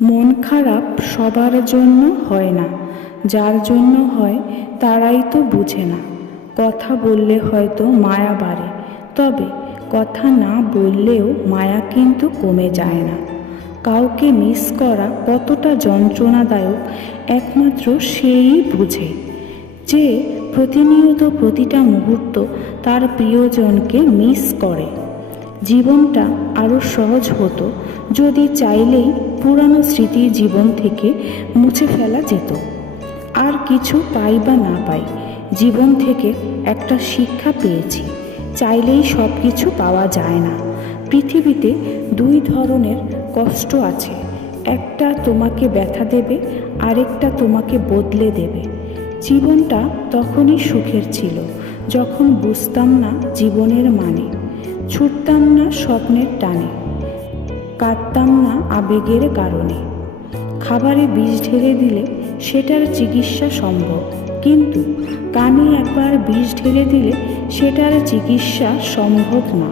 মন খারাপ সবার জন্য হয় না, যার জন্য হয় তারাই তো বুঝে না। কথা বললে হয়তো মায়া বাড়ে, তবে কথা না বললেও মায়া কিন্তু কমে যায় না। কাউকে মিস করা কতটা যন্ত্রণাদায়ক একমাত্র সেই বুঝে, যে প্রতিনিয়ত প্রতিটা মুহূর্ত তার প্রিয়জনকে মিস করে। জীবনটা আরও সহজ হতো যদি চাইলেই পুরানো স্মৃতি জীবন থেকে মুছে ফেলা যেত। আর কিছু পাই বা না পাই, জীবন থেকে একটা শিক্ষা পেয়েছি, চাইলেই সব কিছু পাওয়া যায় না। পৃথিবীতে দুই ধরনের কষ্ট আছে, একটা তোমাকে ব্যথা দেবে, আরেকটা তোমাকে বদলে দেবে। জীবনটা তখনই সুখের ছিল যখন বুঝতাম না জীবনের মানে, ছুটতাম না স্বপ্নের টানে, কাঁদতাম না আবেগের কারণে। খাবারে বিষ ঢেলে দিলে সেটার চিকিৎসা সম্ভব, কিন্তু কানে একবার বিষ ঢেলে দিলে সেটার চিকিৎসা সম্ভব না।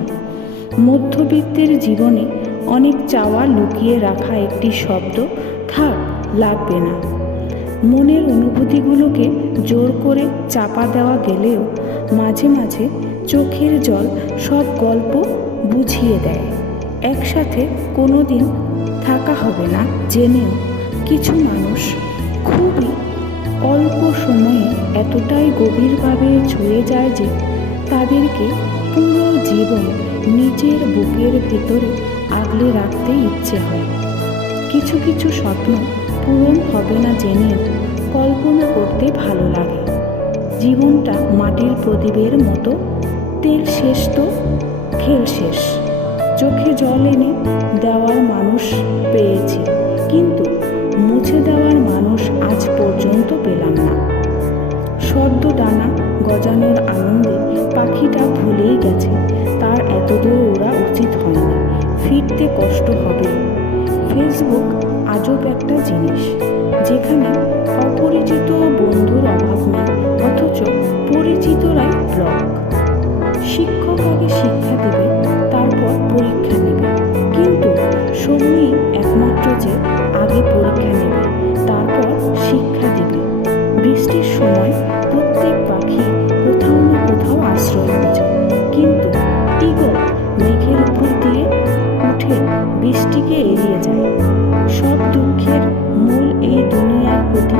মধ্যবিত্তের জীবনে অনেক চাওয়া লুকিয়ে রাখা একটি শব্দ, থাক, লাগবে না। মনের অনুভূতিগুলোকে জোর করে চাপা দেওয়া গেলেও মাঝে মাঝে চোখের জল সব গল্প বুঝিয়ে দেয়। একসাথে কোনো দিন থাকা হবে না জেনেও কিছু মানুষ খুবই অল্প সময়ে এতটাই গভীরভাবে ছুঁয়ে যায় যে তাদেরকে পুরো জীবন নিজের বুকের ভেতরে আগলে রাখতে ইচ্ছে হয়। কিছু কিছু স্বপ্ন পূরণ হবে না জেনেও কল্পনা করতে ভালো লাগে। জীবনটা মাটির প্রদীপের মতো, তেল শেষ তো খেল শেষ। চোখে জল এনে দেওয়ার মানুষ পেয়েছি, কিন্তু মুছে দেওয়ার মানুষ আজ পর্যন্ত পেলাম না। সদ্য ডানা গজানোর আনন্দে পাখিটা ভুলেই গেছে তার এতদূর ওড়া উচিত হয়নি, ফিরতে কষ্ট হবে। ফেসবুক আজব একটা জিনিস, যেখানে অপরিচিত বন্ধুর অভাব নেই, অথচ পরিচিতরাই ব্লক। শিক্ষক আগে শিক্ষা দেবে, তারপর পরীক্ষা নেবে, কিন্তু সময়ই একমাত্র যে আগে পরীক্ষা নেবে, তারপর শিক্ষা দেবে। বৃষ্টির সময় প্রত্যেক পাখি কোথাও না কোথাও আশ্রয় খোঁজে, কিন্তু ঈগল মেঘের উপর দিয়ে উঠে বৃষ্টিকে এড়িয়ে যায়। সব দুঃখের মূল এই দুনিয়ার প্রতি